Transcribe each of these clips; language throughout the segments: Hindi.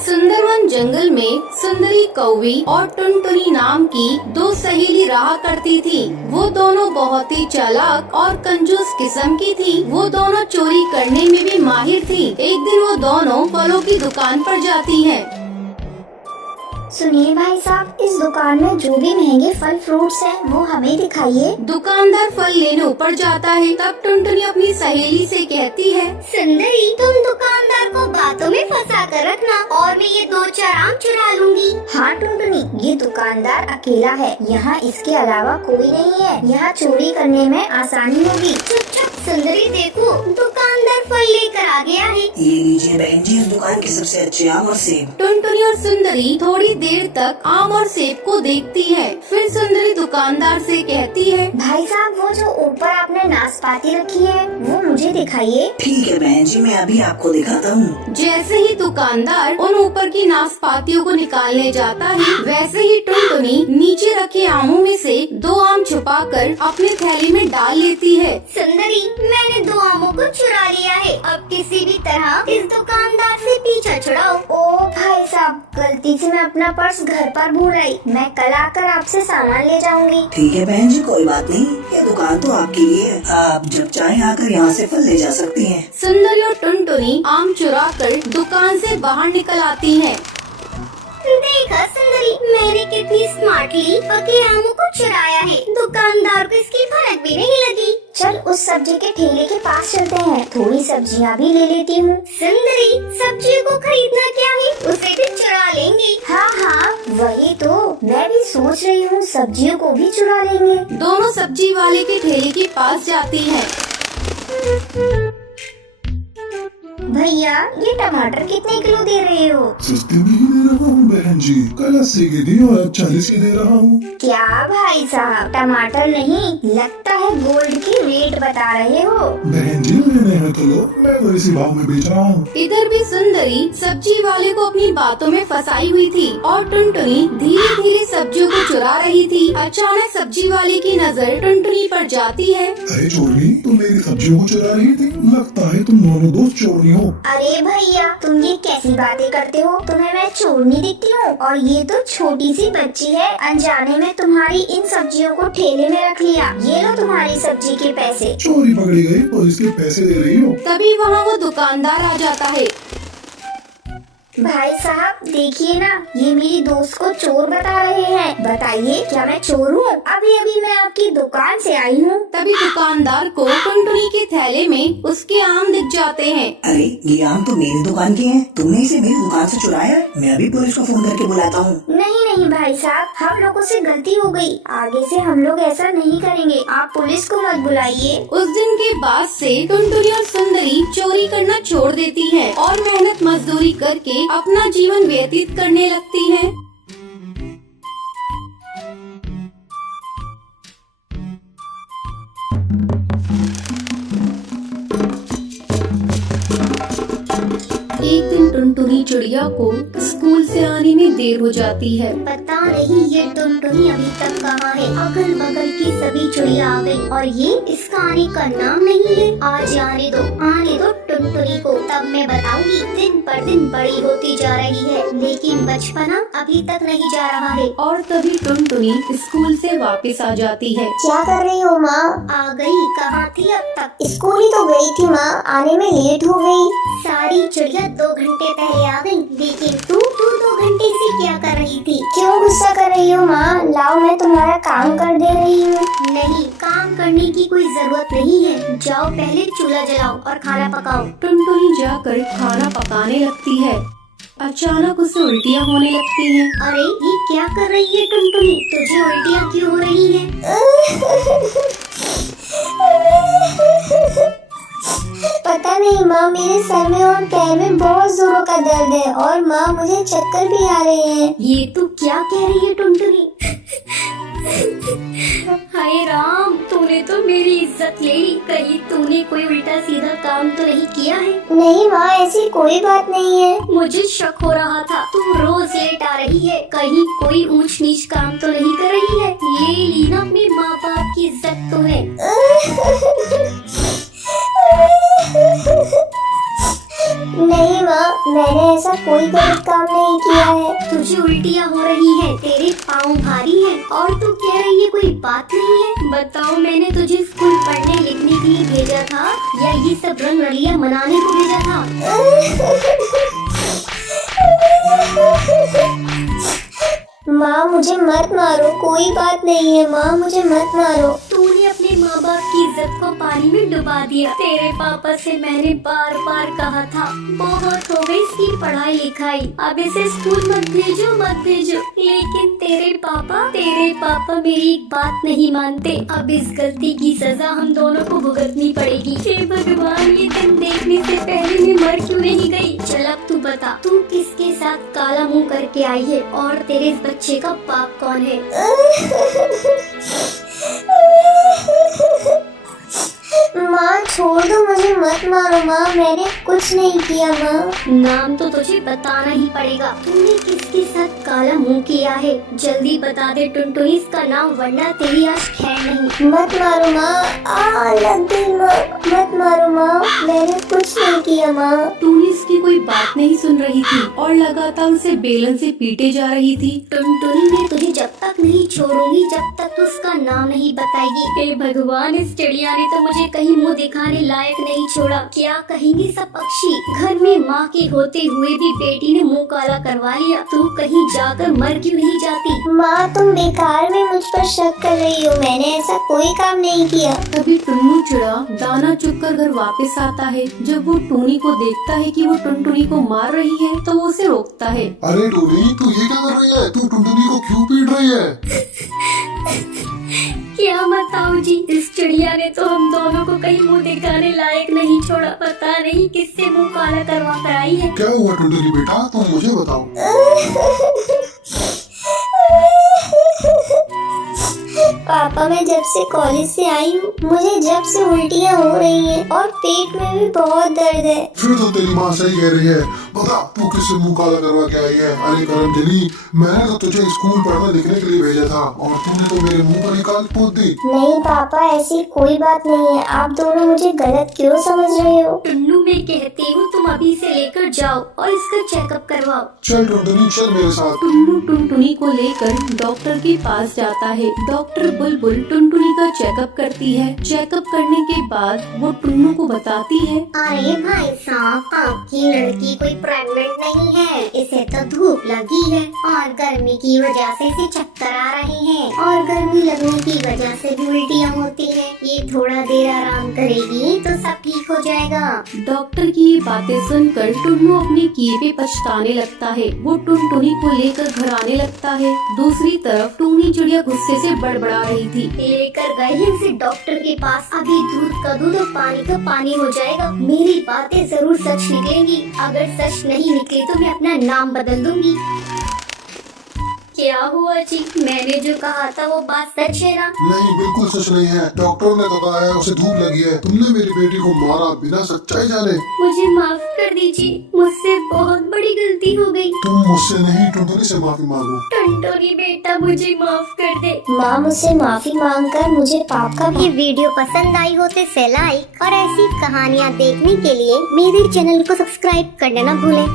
सुंदरवन जंगल में सुंदरी कौवी और टुनटुनी नाम की दो सहेली रहा करती थी। वो दोनों बहुत ही चालाक और कंजूस किस्म की थी। वो दोनों चोरी करने में भी माहिर थी। एक दिन वो दोनों फलों की दुकान पर जाती हैं। सुनिए भाई साहब, इस दुकान में जो भी महंगे फल फ्रूट्स हैं वो हमें दिखाइए। दुकानदार फल लेने ऊपर जाता है। तब टुनटुनी अपनी सहेली से कहती है, सुंदरी, तुम दुकानदार को बातों में फंसा कर रखना और मैं ये 2-4 आम चुरा लूंगी। हाँ टुनटुनी, ये दुकानदार अकेला है, यहाँ इसके अलावा कोई नहीं है। यहाँ चोरी करने में आसानी होगी। चुप चुप सुंदरी, देखो दुकानदार फल लेकर आ गया है। ये लीजिए बहन जी, इस दुकान के सबसे अच्छे आम और सेब। टुनटुनी और सुंदरी थोड़ी देर तक आम और सेब को देखती है। फिर सुंदरी दुकानदार से कहती है, भाई साहब, वो जो ऊपर आपने नाशपाती रखी है वो मुझे दिखाइए। ठीक है बहन जी, मैं अभी आपको दिखाता हूँ। जैसे ही दुकानदार उन ऊपर की नाशपातियों को निकालने जाता है, वैसे ही टुनटुनी नीचे रखे आमों में से 2 आम छुपाकर अपने थैली में डाल लेती है। सुंदरी, मैंने 2 आमों को चुरा लिया है। अब किसी भी तरह इस दुकानदार से पीछा छुड़ाओ। ओ भाई साहब, गलती से मैं अपना पर्स घर पर भूल गई। मैं कल आकर आपसे सामान ले जाऊंगी। ठीक है बहन जी, कोई बात नहीं, ये दुकान तो आपके लिए है। आप जब चाहें आकर यहाँ से फल ले जा सकती हैं। सुंदरी और टुनटुनी आम चुराकर दुकान से बाहर निकल आती हैं। देखा सुंदरी, मैंने कितनी स्मार्टली पके आमों को चुराया है। दुकानदार को इसकी भनक भी नहीं लगी। चल उस सब्जी के ठेले के पास चलते हैं, थोड़ी सब्जियां भी ले लेती हूँ। सुंदरी, सब्जियों को खरीदना क्या है, उसे भी चुरा लेंगे। हाँ हाँ, वही तो मैं भी सोच रही हूँ, सब्जियों को भी चुरा लेंगे। दोनों सब्जी वाले के ठेले के पास जाती हैं। भैया, ये टमाटर कितने किलो दे रहे हो? सस्ते में ही दे रहा हूँ बहन जी, कल 80 के दी और आज 40 के दे रहा हूँ। क्या भाई साहब, टमाटर नहीं, लगता है गोल्ड की रेट बता रहे हो। बहन जी, लेने हैं तो लो, मैं तो इसी भाव में बेच रहा हूँ। इधर भी सुंदरी सब्जी वाले को अपनी बातों में फंसाई हुई थी और टुनटुनी धीरे धीरे सब्जियों को चुरा रही थी। अचानक सब्जी वाले की नजर टुनटुनी पर जाती है। अरे चोरनी, तुम मेरी सब्जियों को चुरा रही थी? लगता है तुम दोनों दोस्त चोरनी हो। अरे भैया, तुम ये कैसी बातें करते हो? तुम्हें मैं चोरनी दिखती हूँ? और ये तो छोटी सी बच्ची है, अनजाने में तुम्हारी इन सब्जियों को ठेले में रख लिया। ये लो तुम्हारी सब्जी के पैसे। चोरी पकड़ी गई और इसके पैसे दे रही हो। तभी वहाँ वो दुकानदार आ जाता है। भाई साहब, देखिए ना, ये मेरी दोस्त को चोर बता रहे हैं। बताइए, क्या मैं चोर हूँ? अभी अभी मैं आपकी दुकान से आई हूँ। तभी दुकानदार को टुनटुनी के थैले में उसके आम दिख जाते हैं। अरे ये आम तो मेरी दुकान के हैं, तुमने इसे मेरी दुकान से चुराया? मैं अभी पुलिस को फोन करके बुलाता हूँ। नहीं नहीं भाई साहब, हम लोगों से गलती हो गई। आगे से हम लोग ऐसा नहीं करेंगे। आप पुलिस को मत बुलाइए। उस दिन के बाद से टुनटुनी और सुंदरी चोरी करना छोड़ देती हैं और मेहनत मजदूरी करके अपना जीवन व्यतीत करने लगती हैं। एक दिन टुनटुनी चिड़िया को स्कूल से आने में देर हो जाती है। पता नहीं ये टुनटुनी अभी तक कहाँ है। अगल बगल की सभी चिड़िया आ गई और ये इसका आने का नाम नहीं है। आज आने दो टुनटुनी को, तब मैं बताऊंगी। दिन पर दिन बड़ी होती जा रही है, लेकिन बचपना अभी तक नहीं जा रहा है। और तभी टुनटुनी स्कूल से वापस आ जाती है। क्या कर रही हो माँ? आ गई, कहाँ थी अब तक? स्कूल ही तो गई थी माँ, आने में लेट हो गई। सारी चिड़िया 2 घंटे पहले आ गई, लेकिन तू 2 घंटे से क्या कर रही थी? क्यों गुस्सा कर रही हो माँ? लाओ, मैं तुम्हारा काम कर दे रही हूँ। नहीं, काम करने की कोई जरूरत नहीं है। जाओ पहले चूल्हा जलाओ और खाना पकाओ। टुनटुनी जाकर खाना पकाने लगती है। अचानक उसे उल्टियाँ होने लगती हैं। अरे ये क्या कर रही है टुनटुनी? तुझे उल्टियाँ क्यों हो रही है? पता नहीं माँ, मेरे सर में और पैर में बहुत जोरों का दर्द है और माँ मुझे चक्कर भी आ रहे हैं। ये तू क्या कह रही है टुनटुनी? हाय राम, तूने तो मेरी इज्जत ले ली। कहीं तूने कोई उल्टा सीधा काम तो नहीं किया है? नहीं माँ, ऐसी कोई बात नहीं है। मुझे शक हो रहा था, तू रोज लेट आ रही है, कहीं कोई ऊंच नीच काम तो नहीं कर रही है। ले ली ना अपने माँ बाप की इज्जत तुम्हें। नहीं माँ, मैंने ऐसा कोई गलत काम नहीं किया है। तुझे उल्टियाँ हो रही हैं, तेरे पाँव भारी हैं और तू कह रही है कोई बात नहीं है। बताओ, मैंने तुझे स्कूल पढ़ने लिखने के लिए भेजा था या ये सब रंग रलियाँ मनाने को भेजा था? माँ मुझे मत मारो, कोई बात नहीं है माँ, मुझे मत मारो। तूने अपने माँ बाप की इज्जत को पानी में डुबा दिया। तेरे पापा से मैंने बार बार कहा था, बहुत हो गई इसकी पढ़ाई लिखाई, अब इसे स्कूल मत भेजो मत भेजो, लेकिन तेरे पापा मेरी एक बात नहीं मानते। अब इस गलती की सजा हम दोनों को भुगतनी पड़ेगी। हे भगवान, ये दिन देखने से पहले मैं मर क्यों नहीं गई? चल अब तू बता, तू किसके साथ काला मुंह करके आई है और तेरे इस बच्चे का बाप कौन है? माँ छोड़ दो, मुझे मत मारो माँ, मैंने कुछ नहीं किया माँ। नाम तो तुझे बताना ही पड़ेगा, तूने किसके साथ काला मुंह किया है? जल्दी बता दे टुनटुनी इसका नाम, वरना तेरी आज खैर नहीं। मत मारो माँ, लग गई माँ, मत मारो माँ, मैंने कुछ नहीं किया माँ। टूनी इसकी कोई बात नहीं सुन रही थी और लगातार उसे बेलन से पीटे जा रही थी। टुनटुनी, मैं तुझे जब तक नहीं छोड़ूंगी जब तक तू उसका नाम नहीं बताएगी। हे भगवान, इस चिड़िया ने तो मुझे कहीं मुंह दिखाने लायक नहीं छोड़ा। क्या कहेंगे सब पक्षी? घर में माँ के होते हुए भी बेटी ने मुंह काला करवा लिया। तू कहीं जाकर मर क्यों नहीं जाती? माँ तुम बेकार में मुझ पर शक कर रही हो, मैंने ऐसा कोई काम नहीं किया। तभी टुन्नू चिड़ा दाना चुगकर घर वापस आता है। जब वो टूनी को देखता है कि वो टुनटुनी को मार रही है तो वो उसे रोकता है। अरे टोनी, तू ये क्या कर रही है? तू टुनटुनी को क्यों पीट रही है? क्या बताऊं जी, इस चिड़िया ने तो हम दोनों को कहीं मुंह दिखाने लायक नहीं छोड़ा। पता नहीं किससे मुंह काला करवा कर आई है। क्या हुआ टुनटुनी बेटा, तुम मुझे बताओ। पापा, मैं जब से कॉलेज से आई हूँ मुझे जब से उल्टियाँ हो रही हैं और पेट में भी बहुत दर्द है। फिर तो तेरी माँ सही कह रही है। बता, तू किससे मुंह काला करवा के आई है? अरे करमजनी, मैंने तो तुझे स्कूल पढ़ने लिखने के लिए भेजा था और तूने तो मेरे मुंह पर ही काल पोत दी। नहीं पापा, ऐसी कोई बात नहीं है, आप दोनों मुझे गलत क्यों समझ रहे हो? टुन्नू, मैं कहती हूँ तुम अभी से लेकर जाओ और इसका चेकअप करवाओ। चल टुनटुनी, चल मेरे साथ। टुन्नू टुनटुनी को लेकर डॉक्टर के पास जाता है। डॉक्टर बुलबुल टुनटुनी का चेकअप करती है। चेकअप करने के बाद वो टुन्नू को बताती है, अरे भाई साहब, आपकी लड़की कोई प्रेग्नेंट नहीं है, इसे तो धूप लगी है और गर्मी की वजह से इसे चक्कर आ रहे हैं और गर्मी लगने की वजह से भी उल्टियाँ होती हैं। ये थोड़ा देर आराम करेगी तो सब ठीक हो जाएगा। डॉक्टर की ये बातें सुनकर टुन्नू अपने किए पे पछताने लगता है। वो टुनटुनी को लेकर घर आने लगता है। दूसरी तरफ टूनी चिड़िया गुस्से से बड़बड़ा रही थी। लेकर गए हैं इसे डॉक्टर के पास, अभी दूध का दूध और पानी का पानी हो जाएगा। मेरी बातें जरूर सच निकलेंगी, अगर सच नहीं निकली तो मैं अपना नाम बदल दूंगी। क्या हुआ जी, मैंने जो कहा था वो बात सच है ना? नहीं, बिल्कुल सच नहीं है। डॉक्टर ने तो कहा है उसे धूप लगी है। तुमने मेरी बेटी को मारा बिना सच्चाई जाने। मुझे माफ कर दीजिए, मुझसे बहुत बड़ी गलती हो गई। तुम मुझसे नहीं, टुनटुनी से माफी मांगो। टुनटुनी बेटा, मुझे माफ कर दे। माँ मुझसे माफी मांगकर मुझे पाप का। ये वीडियो पसंद आई हो तो इसे लाइक और ऐसी कहानियाँ देखने के लिए मेरे चैनल को सब्सक्राइब करना न भूलें।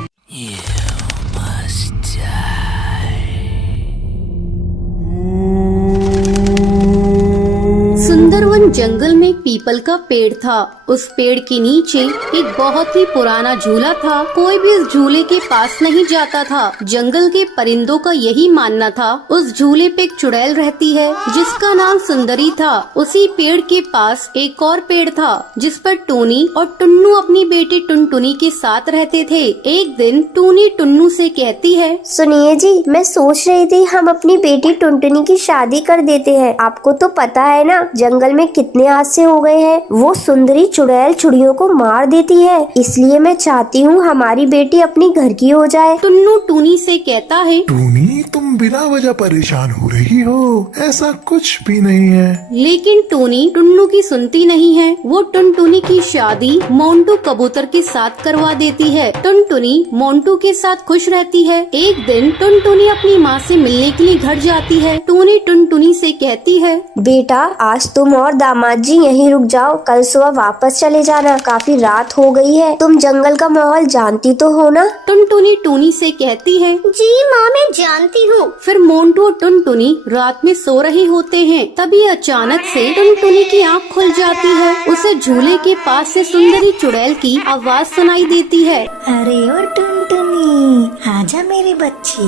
सुंदरवन जंगल में पीपल का पेड़ था। उस पेड़ के नीचे एक बहुत ही पुराना झूला था। कोई भी इस झूले के पास नहीं जाता था। जंगल के परिंदों का यही मानना था उस झूले पे एक चुड़ैल रहती है जिसका नाम सुंदरी था। उसी पेड़ के पास एक और पेड़ था जिस पर टूनी और टुन्नू अपनी बेटी टुनटुनी के साथ रहते थे। एक दिन टूनी टुन्नू से कहती है, सुनिए जी, मैं सोच रही थी हम अपनी बेटी टुनटुनी की शादी कर देते हैं। आपको तो पता है ना जंगल में कितने हादसे हो गए हैं। वो सुंदरी चुड़ैल चिड़ियों को मार देती है, इसलिए मैं चाहती हूँ हमारी बेटी अपनी घर की हो जाए। टुन्नू टूनी से कहता है, टूनी, टुनटुनी, तुम बिना वजह परेशान हो रही हो, ऐसा कुछ भी नहीं है। लेकिन टोनी टुन्नू की सुनती नहीं है। वो टुनटुनी की शादी मोंटू कबूतर के साथ करवा देती है। टुनटुनी मोंटू के साथ खुश रहती है। एक दिन टुनटुनी अपनी माँ से मिलने के लिए घर जाती है। टोनी टुनटुनी से कहती है, बेटा आज तुम और दामाद जी यहीं रुक जाओ, कल सुबह वापस चले जाना, काफी रात हो गई है। तुम जंगल का माहौल जानती तो हो ना। टुनटुनी टोनी से कहती है, जी माँ मैं जानती हूँ। फिर मोंटू और टुनटुनी रात में सो रहे होते हैं। तभी अचानक से टुनटुनी की आँख खुल जाती है। उसे झूले के पास से सुंदरी चुड़ैल की आवाज सुनाई देती है। अरे ओ टुनटुनी, आजा मेरे बच्चे,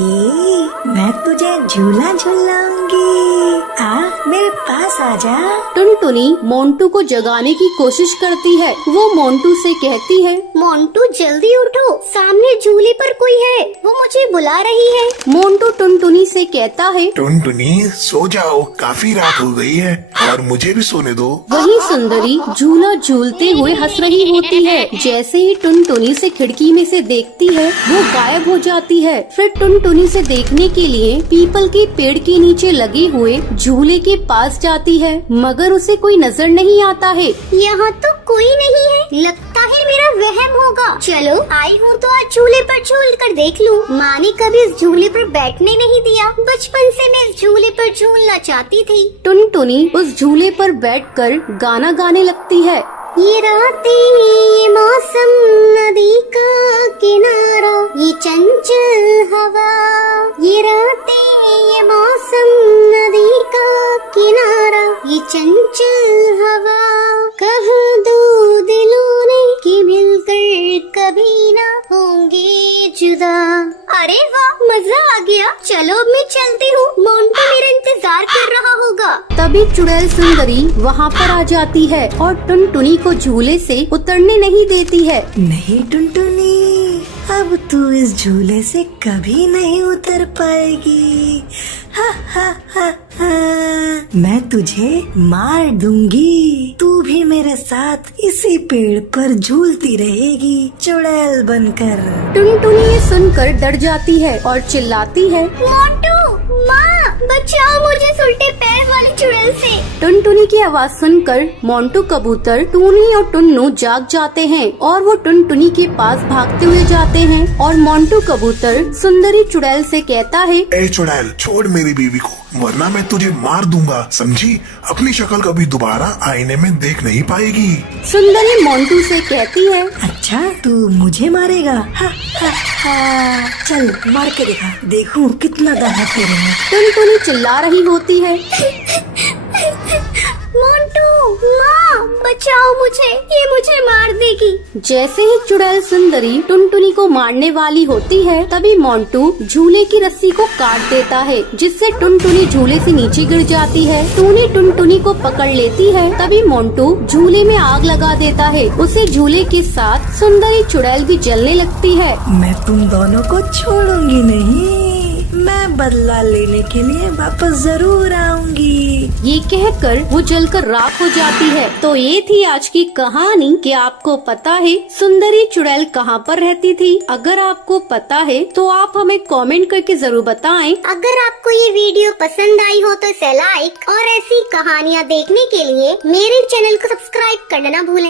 मैं तुझे झूला झूलाऊंगी। आ मेरे पास आजा। टुनटुनी मोंटू को जगाने की कोशिश करती है। वो मोंटू से कहती है, मोंटू जल्दी उठो, सामने झूले पर कोई है, वो मुझे बुला रही है। मोंटू टुनटुनी से कहता है, टुनटुनी सो जाओ, काफी रात हो गई है और मुझे भी सोने दो। वही सुंदरी झूला झूलते हुए हंस रही होती है। जैसे ही टुनटुनी से खिड़की में से देखती है, वो गायब हो जाती है। फिर टुनटुनी से देखने के लिए पीपल के पेड़ के नीचे लगे हुए झूले के पास जाती है, मगर उसे कोई नजर नहीं आता है। यहाँ तो कोई नहीं है, लगता है मेरा वहम होगा। चलो आई हूँ तो आज झूले पर झूल कर देख लूँ। माँ ने कभी इस झूले पर बैठने नहीं दिया, बचपन से मैं इस झूले पर झूलना चाहती थी। टुनटुनी उस झूले पर बैठकर गाना गाने लगती है। ये रातें, ये मौसम, नदी का किनारा, ये चंचल हवा। ये रातें, ये मौसम, नदी का किनारा, ये चंचल हवा। कहा दो दिलों ने कि मिलकर कभी ना होंगे जुदा। अरे वाह, मजा आ गया। चलो अब मैं चलती हूँ, मोंटू मेरा इंतजार कर रहा होगा। तभी चुड़ैल सुंदरी वहाँ पर आ जाती है और टुनटुनी को झूले से उतरने नहीं देती है। नहीं टुनटुनी, अब तू इस झूले से कभी नहीं उतर पाएगी। हा हा हा हा, मैं तुझे मार दूंगी। तू भी मेरे साथ इसी पेड़ पर झूलती रहेगी, चुड़ैल बनकर। टुनटुनी ये सुनकर डर जाती है और चिल्लाती है, मोंटू, माँ बचाओ मुझे उल्टे पैर वाली चुड़ैल से। टुनटुनी की आवाज सुनकर मोंटू कबूतर, टूनी और टुन्नू जाग जाते हैं और वो टुनटुनी के पास भागते हुए जाते हैं। और मोंटू कबूतर सुंदरी चुड़ैल से कहता है, ए चुड़ैल, छोड़ मेरी बीवी को, वरना मैं तुझे मार दूंगा, समझी? अपनी शक्ल कभी दोबारा आईने में देख नहीं पाएगी। सुंदरी मोंटू से कहती है, अच्छा तू मुझे मारेगा? हा हा हा, चल मार के दिखा, देखूं कितना दम है तेरे में। टुनटुनी चिल्ला रही होती है, मोंटू, माँ बचाओ मुझे, ये मुझे मार देगी। जैसे ही चुड़ैल सुंदरी टुनटुनी को मारने वाली होती है, तभी मोंटू झूले की रस्सी को काट देता है, जिससे टुनटुनी झूले से नीचे गिर जाती है। टूनी टुनटुनी को पकड़ लेती है। तभी मोंटू झूले में आग लगा देता है। उसे झूले के साथ सुंदरी चुड़ैल भी जलने लगती है। मैं तुम दोनों को छोड़ूंगी नहीं, मैं बदला लेने के लिए वापस जरूर आऊंगी। ये कहकर वो जलकर राख हो जाती है। तो ये थी आज की कहानी कि आपको पता है सुंदरी चुड़ैल कहाँ पर रहती थी। अगर आपको पता है तो आप हमें कमेंट करके जरूर बताएं। अगर आपको ये वीडियो पसंद आई हो तो इसे लाइक और ऐसी कहानियाँ देखने के लिए मेरे चैनल को सब्सक्राइब करना ना भूलें।